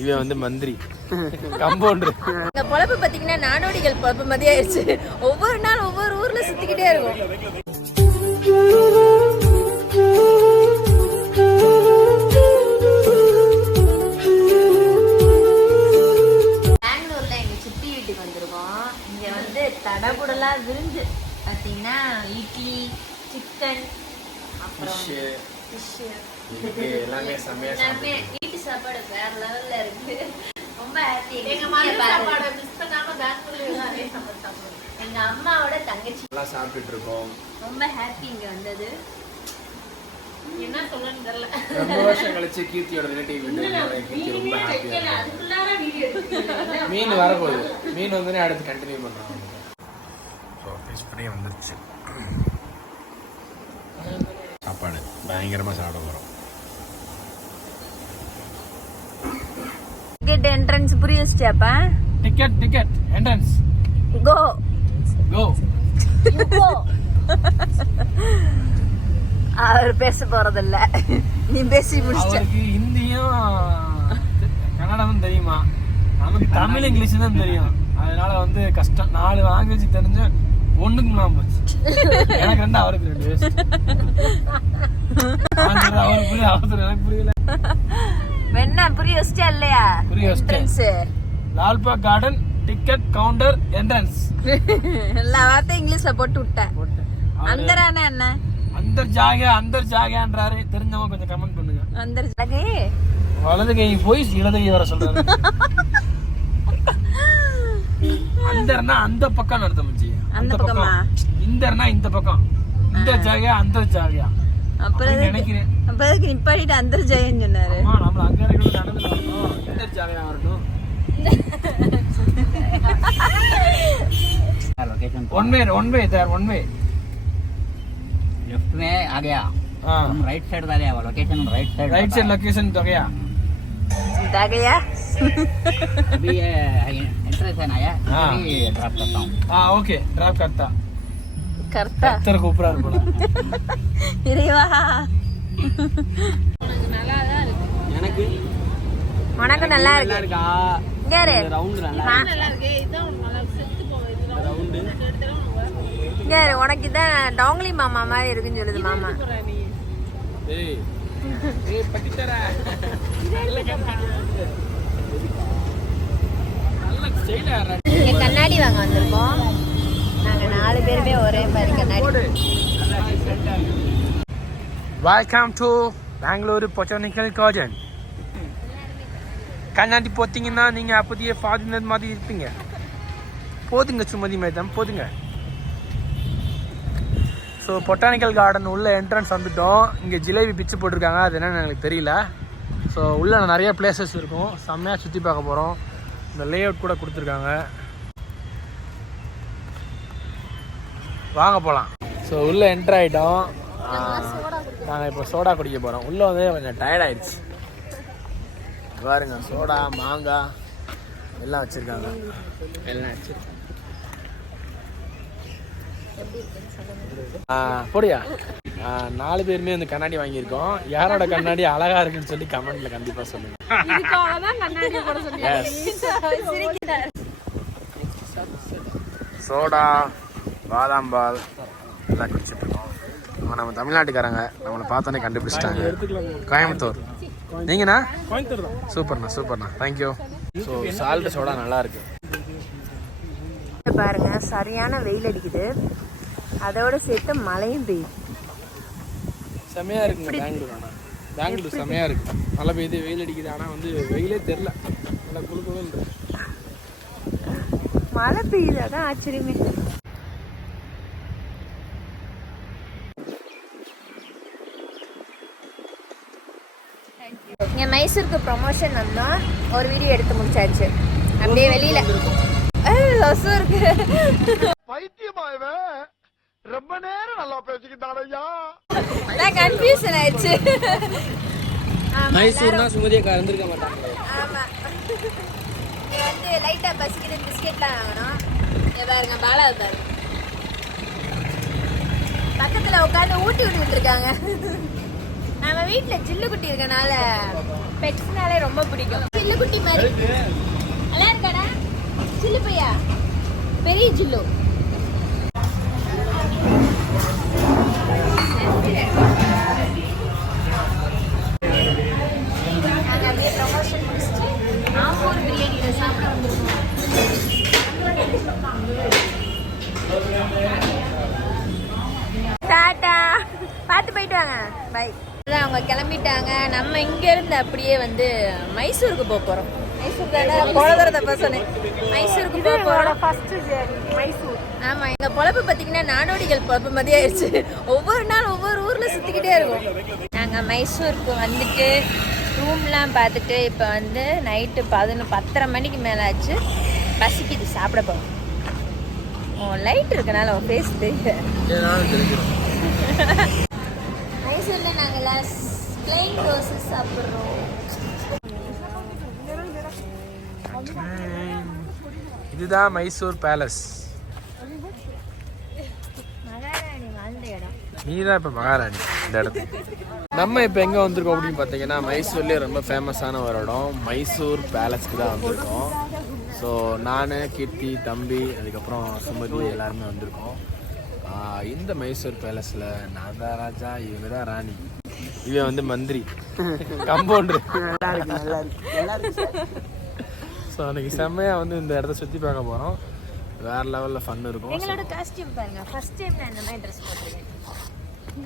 இவன் வந்து மந்திரி. கம்பவுண்டர் இந்த பொழப்பு பாத்தீங்கன்னா நாடோடிகள் பொழப்பு மாதிரி ஆயிடுச்சு ஒவ்வொரு நாள் ஒவ்வொரு ஊர்ல சுத்திக்கிட்டே இருக்கும். இங்க வந்து தடபுடலா விருந்து. பாத்தீங்கன்னா இட்லி சிக்கன் அப்புறம் எல்லாமே எல்லாமே வீட்டு சாப்பாடு வேற லெவல்ல இருக்கு. ரொம்ப ஹாப்பி எங்க மதிய சாப்பாடை மிஸ் பண்ணாம பெங்களூர்ல அதே சமைச்சாங்க. எங்க அம்மாவோட தங்கச்சி. நல்லா சாப்பிட்டுட்டு இருக்கோம். ரொம்ப ஹாப்பி இங்க வந்தது. என்ன சொல்லணும்னு தெரியல. ரொம்ப வருஷம் கழிச்சு கீர்த்தியோட ரிலேட்டிவ் வீட்டு ரொம்ப ஹாப்பியா மீன் வரப்போகுது. மீன் வந்து அடுத்து கண்டினியூ பண்றாங்க ஸோ ஃபிஷ் ஃப்ரை வந்துருச்சு. சாப்பாடு. பயங்கரமா சாப்பிட போறோம். டிக்கெட் என்ட்ரன்ஸ் புரிய வச்சிட்டியாப்பா ticket ticket entrance go go அவர் பேச போறதில்ல. நீ பேசி அவருக்கு ஹிந்தியும் கன்னடமும் தெரியுமா? நமக்கு தமிழ் இங்கிலீஷ் தான் தெரியும். அதனால வந்து கஷ்டம். நாலு லாங்குவேஜ் தெரிஞ்ச ஒண்ணுக்கு நான் போச்சு. எனக்கு ரெண்டு அவருக்கு ரெண்டு. அவருக்கு புரியல அவசரம் எனக்கு புரியல. என்ன புரிய வச்சிட்டியா இல்லையா? புரிய. Entrance Lalbagh garden ticket counter entrance எல்லா வார்த்தையும் இங்கிலீஷ்ல போட்டு விட்டேன். அந்தரானா என்ன? அந்தர் ஜாக அந்தர் ஜாகன்றாரு தெரிஞ்சவங்க கொஞ்சம் கமெண்ட் பண்ணுங்க. அந்தர் ஜாகே? வலது கை போய் இடது கை வர சொல்றாரு. அந்தர்னா அந்த பக்கம் அர்த்தம் மச்சி. அந்த பக்கம். இந்தர்னா இந்த பக்கம். இந்த ஜாக அந்த ஜாகயா அப்புறம் நினைக்கிறேன். அப்புறம் நிப்பாடிட்டு அந்தர் ஜாகன்னு சொன்னாரு? ஆமா நம்ம அங்க இருக்கிறது நடந்து வரணும். இந்தர் ஜாகயா வரணும் one way one way there one way आ गया हम राइट साइड वाले आवा location right side right side location தொகையா தகையா अभी एंट्रेंस है ना आया हाँ। अभी ड्रॉप करता हूँ ஆ ஓகே டிராப் கர்த்தா கர்த்தா கர்த்தர் கூப்பிடாரு போல இறைவா எனக்கு உனக்கு நல்லா இருக்கு இருக்கா இங்க இரு. ரவுண்ட் நல்லா நான் நல்லா இருக்கு இங்க இரு, உனக்கு இதான் டாங்லி மாமா மாதிரி இருக்குன்னு சொல்லுது மாமா. கண்ணாடி வாங்கு. நல்ல ஸ்டைலா இங்க கண்ணாடி வாங்க வந்திருக்கோம். நாங்க நாலு பேருமே ஒரே மாதிரி கண்ணாடி. Welcome to Bengaluru botanical garden கண்ணாடி போத்தீங்கன்னா நீங்க அப்போதைய ஃபாதினர் மாதிரி இருப்பீங்க. போதுங்க சுமதி மேடம் போதுங்க. ஸோ பொட்டானிக்கல் கார்டன் உள்ள என்ட்ரன்ஸ் வந்துட்டோம். இங்கே ஜிலேபி பிச்சு போட்டிருக்காங்க. அது என்னென்னு எனக்கு தெரியல. ஸோ உள்ள நிறைய பிளேசஸ் இருக்கும். செம்மையாக சுற்றி பார்க்க போகிறோம் இந்த லே அவுட் கூட கொடுத்துருக்காங்க. வாங்க போகலாம் ஸோ உள்ளே என்ட்ரு ஆகிட்டோம் நாங்கள் இப்போ சோடா குடிக்க போகிறோம் உள்ளே வந்து கொஞ்சம் டயர்டாயிடுச்சு பாருங்க சோடா மாங்காய் எல்லாம் வச்சுருக்காங்க. எல்லாம் வச்சுருக்காங்க. போடியா? ஆ, நாலு பேருமே வந்து கண்ணாடி வாங்கியிருக்கோம். யாரோட கண்ணாடி அழகா இருக்குன்னு சொல்லி கமெண்ட்ல கண்டிப்பா சொல்லுங்க. சோடா பாதாம் பால் எல்லாம் குடிச்சிட்டு இருக்கோம் நம்ம தமிழ்நாட்டுக்காரங்க நம்மளை பார்த்தோன்னே கண்டுபிடிச்சிட்டாங்க. கோயம்புத்தூர். நீங்கண்ணா? கோயம்புத்தூர் தான். சூப்பர்ண்ணா சூப்பர்ண்ணா. தேங்க்யூ ஸோ சால்ட் சோடா நல்லா இருக்கு. பாருங்க சரியான வெயில் அடிக்குது. அதோட சேர்த்து மழையும் பெய்யுது செமையா இருக்குங்க பெங்களூர் ஆனா. பெங்களூர் செமையா இருக்கு? மழை பெய்யுது வெயில் அடிக்குது. ஆனா வந்து வெயிலே தெரில நல்லா குளுன்னு இருக்கு. மழை பெய்யுது. அதான் ஆச்சரியமே. இங்க மைசூருக்கு ப்ரொமோஷன் வந்தோம். ஒரு வீடியோ எடுத்து முடிச்சாச்சு. அப்படியே வெளியில. ஏய், ரசம் இருக்கு நான் கன்ஃபியூஷன் ஆயிடுச்சு. மைசூர்னா சுமதியக்கா இருந்திருக்க மாட்டாங்க. ஆமா. இங்க வந்து லைட்டா பசிக்குது பிஸ்கெட்லாம் வாங்கணும். இங்க பாருங்க பாலா பாருங்க கீழே உட்காந்து ஊட்டி விட்டுட்டு இருக்காங்க நம்ம வீட்ல ஜில்லு குட்டி இருக்கனால பெட்ஸ்னாலே ரொம்ப பிடிக்கும். ஜில்லு குட்டி மாதிரி. நல்லா இருக்காடா? ஜில்லு பையா? பெரிய ஜில்லு டாட்டா. பார்த்து போயிட்டு வாங்க. பை அவங்க கிளம்பிட்டாங்க. நம்ம இங்கேருந்து அப்படியே வந்து மைசூருக்கு போக போகிறோம் மைசூர் தானே மைசூருக்கு போக ஃபர்ஸ்ட் மைசூர். ஆமா எங்க பொழப்பு பாத்தீங்கன்னா நாடோடிகள் பொழப்பு மாதிரி ஆயிடுச்சு. ஒவ்வொரு நாள் ஒவ்வொரு ஊர்ல சுத்திக்கிட்டே இருக்கும். நாங்க மைசூருக்கு வந்துட்டு ரூம்லாம் பார்த்துட்டு இப்போ வந்து நைட்டு பதினொன்று பத்தரை மணிக்கு மேலே ஆச்சு பசிக்குது சாப்பிட போகிறோம் ஓ லைட் இருக்கனால உன் ஃபேஸ் தெரியல மைசூரில் நாங்கள் பிளைன் ரோசஸ் சாப்பிட்றோம். இதுதான் மைசூர் பேலஸ். மகாராணி வாழ்ந்த இடம். நீ தான் இப்போ மகாராணி இந்த இடத்துக்கு நம்ம இப்போ எங்கே வந்திருக்கோம் அப்படின்னு பார்த்தீங்கன்னா மைசூர்லேயே ரொம்ப ஃபேமஸான ஒரு இடம். மைசூர் பேலஸ்க்கு தான் வந்திருக்கோம். ஸோ நான் கீர்த்தி தம்பி அதுக்கப்புறம் சுமதி எல்லாருமே வந்திருக்கோம். இந்த மைசூர் பேலஸில் நான் தான் ராஜா இவங்க தான் ராணி. இவன் வந்து மந்திரி. கம்பவுண்டர். ஸோ அன்னைக்கு செம்மையாக வந்து இந்த இடத்த சுற்றி பார்க்க போகிறோம் வேறு லெவலில் ஃபன் இருக்கும். எங்களோட காஸ்டியூம் பாருங்க. ஃபர்ஸ்ட் டைம் நான் இந்த மாதிரி ட்ரெஸ் போட்டிருக்கேன்.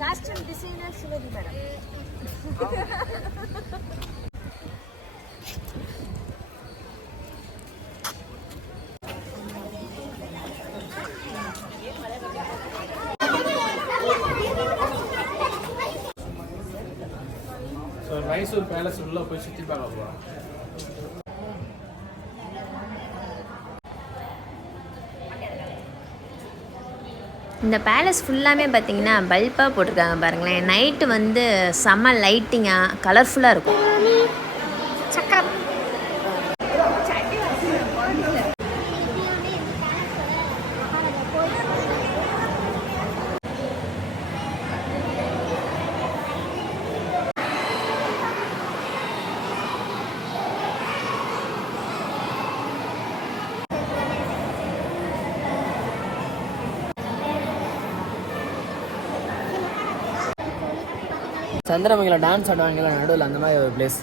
Costume designer Sumathi madam Mysore palace உள்ள போய் சுற்றி பார்க்க போகிறோம் இந்த பேலஸ் ஃபுல்லாமே பார்த்தீங்கன்னா பல்பாக போட்டிருக்காங்க பாருங்களேன். நைட்டு வந்து செம்ம லைட்டிங்காக கலர்ஃபுல்லாக இருக்கும். சந்திரமங்கல டான்ஸ் ஆடுவாங்கல்ல நடுவில் அந்த மாதிரி ஒரு பிளேஸ்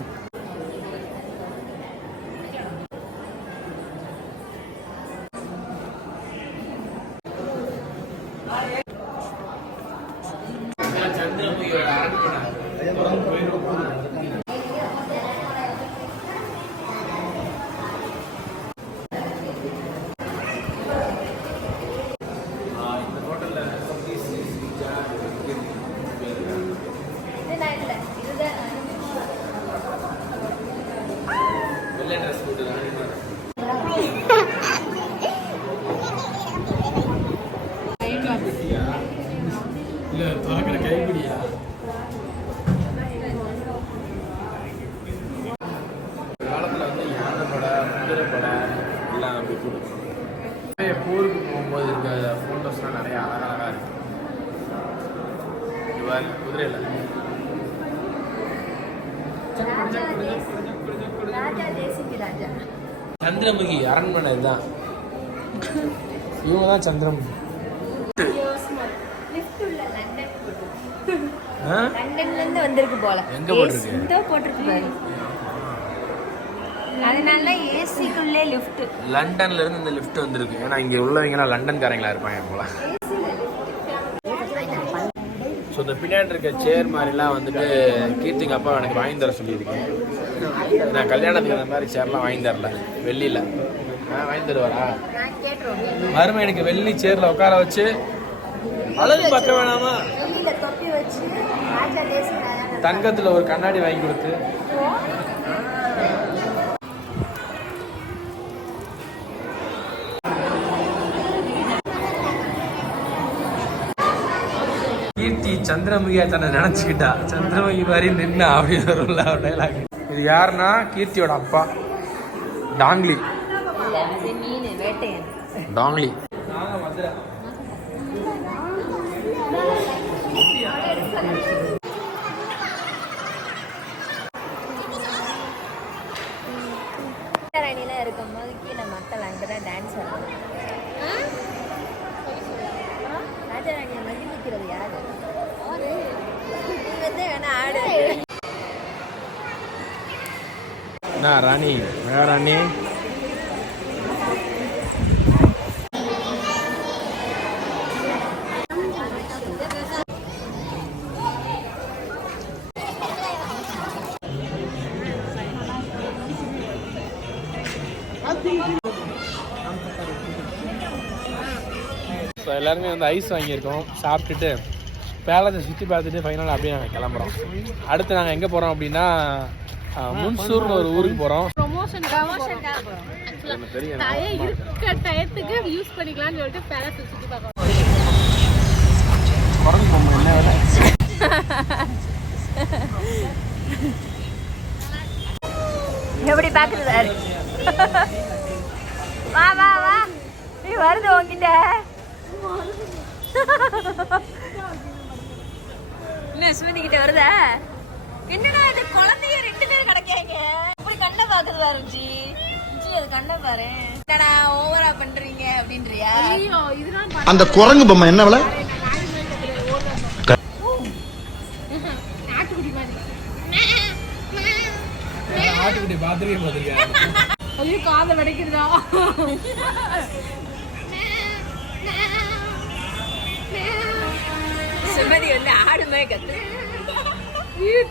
நிறைய போருக்கு போகும்போது இருக்க ஃபோட்டோஸ்லாம் நிறைய அழகழகாக இருக்கு. இது பாரு, குதிரையில. சந்திரமுகி அரண்மனை தான். இவங்க தான் சந்திரமுகி? லண்டன்ல இருந்து வந்திருக்கு போல எங்க போட்டிருக்கு? போட்டிருக்கு அதனால ஏசிக்குள்ளே லிஃப்ட் லண்டன்ல இருந்து இந்த லிஃப்ட் வந்திருக்கு. ஏன்னா இங்க உள்ளவங்கலாம் லண்டன்காரங்களா இருப்பாங்க போல. ஸோ இந்த பின்னாடி இருக்க சேர் மாதிரிலாம் வந்துட்டு கீர்த்திங்க அப்பா எனக்கு வாங்கி தர சொல்லியிருக்கேன். நான் கல்யாணத்துக்கு அந்த மாதிரி சேர்லாம் வாங்கி தரல. வெள்ளியில் ஆ வாங்கி தருவாரா? நான் மறுமை எனக்கு வெள்ளி சேர்ல உட்கார வச்சு அழகு பார்க்க வேணாமா? தங்கத்துல ஒரு கண்ணாடி வாங்கி கொடுத்து சந்திரமுகியா தன்னை நினைச்சுக்கிட்டா. சந்திரமுகி மாதிரி நின்னா அப்படின்னு வரும்ல டைலாக் இது யாருன்னா? கீர்த்தியோட அப்பா. டாங்லி. டாங்லி. நான் என்ன ராணி? ராணி? ஸோ எல்லாருமே வந்து ஐஸ் வாங்கியிருக்கோம். சாப்பிட்டுட்டு பேலஸை சுற்றி பார்த்துட்டு ஃபைனலாக அப்படியே நாங்கள் கிளம்புறோம். அடுத்து நாங்கள் எங்கே போகிறோம் அப்படின்னா முன்சூர்னு ஒரு ஊருக்கு போகிறோம் எப்படி பாக்குது பாரு. வா வா வா. நீ வருது உன்கிட்ட. என்ன சுமதி கிட்ட வருதா? என்னடா இது குழந்தைய ரெண்டு பேரும் கிடக்காங்க. இப்படி கண்ணை பாக்குது பாரு ஜி அது கண்ணை பாரு. என்னடா ஓவரா பண்றீங்க அப்படின்றியா? அந்த குரங்கு பொம்மை என்ன விலை?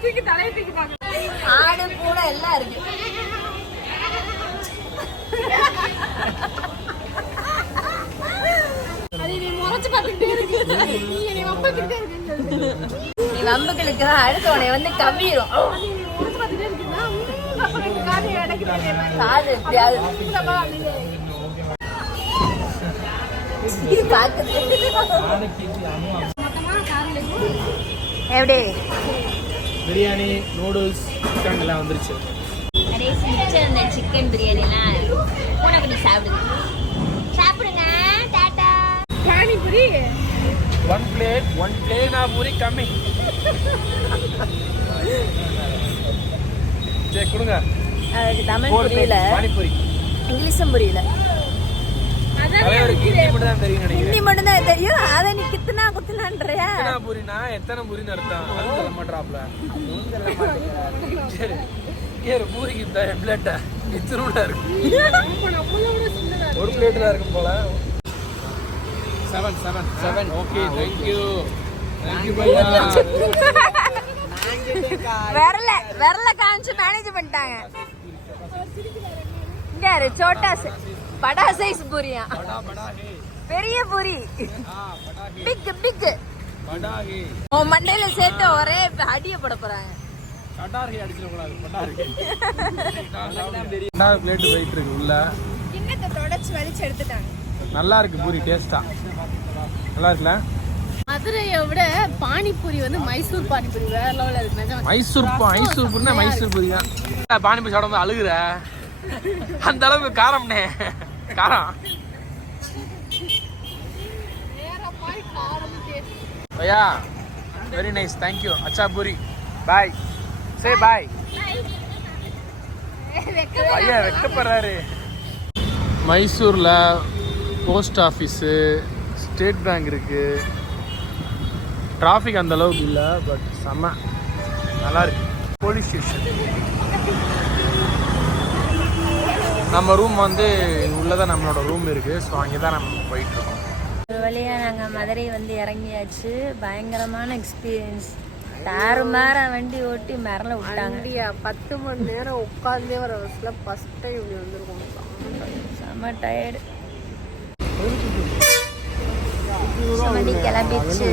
தூக்கி தலையை தூக்கி பார்க்க ஆடு கூட எல்லாம் இருக்கு. நீ வம்புகளுக்கு அடுத்து உன்னை வந்து எனக்கு காதை எப்படியாவது எப்படி? பிரியாணி நூடுல்ஸ் சிக்கன் எல்லாம் வந்துருச்சு. அந்த சிக்கன் பிரியாணிலாம் சாப்பிடுது. சாப்பிடுங்க panipuri? One plate one plate நான் பூரி கம்மி. சரி கொடுங்க. அதுக்கு தமிழ் புரியல. பானிபூரி. இங்கிலீஷும் புரியல. ஹிந்தி மட்டும் தான் தெரியும். அதை நீ கித்துனா குத்துனான்றியா? பூரினா எத்தனை பூரின்னு அர்த்தம் அது சொல்ல மாட்டாப்ல சரி. ஏறு பூரிக்கு பிளேட்ட. இத்தினூட இருக்கு. ஒரு பிளேட் தான் இருக்கும் போல. Seven seven seven okay thank you thank you பையா. விரல விரல காமிச்சு மேனேஜ் பண்ணிட்டாங்க. இங்க இரு, சோட்டா சை- படா சைஸ் பூரியா பெரிய பூரி. பிக் பிக் உன் மண்டையில சேர்த்து ஒரே அடிய போட போறாங்க. கட்டார் அடிச்சிட கூடாது பிளேட் போயிட்டு இருக்கு உள்ள. கிண்ணத்தை தொடச்சு வலிச்சு எடுத்துட்டாங்க. நல்லா இருக்கு பூரி டேஸ்டா நல்லா இருக்குல்ல? மதுரையை விட பானிபூரி வந்து மைசூர் பானிபூரி வேற லெவலில் இருக்கு. மைசூர் பா மைசூர் பூரினா மைசூர் பூரி தான். பானிபூரி சாப்பிடும் அழுகுற? அந்த அளவுக்கு காரம்னே காரம் ஐயா வெரி நைஸ் தேங்க்யூ அச்சா பூரி. பாய் சே பாய் ஐயா வெக்கப்படுறாரு. மைசூரில் போஸ்ட் ஆஃபீஸு ஸ்டேட் பேங்க் இருக்குது டிராஃபிக் அந்த அளவுக்கு இல்லை பட் செம்ம நல்லா இருக்கு. போலீஸ் ஸ்டேஷன் நம்ம ரூம் வந்து உள்ளதான் நம்மளோட ரூம் இருக்குது ஸோ அங்கே தான் நம்ம போயிட்டு இருக்கோம் ஒரு வழியாக நாங்கள் மதுரை வந்து இறங்கியாச்சு. பயங்கரமான எக்ஸ்பீரியன்ஸ் தாறுமாற வண்டி ஓட்டி மிரள விட்டாங்க. பத்து மணி நேரம் உட்காந்தே வர பஸ்ஸில் ஃபஸ்ட் டைம் இப்படி வந்திருக்கோம். செம்ம டயர்டு கிளம்பிச்சு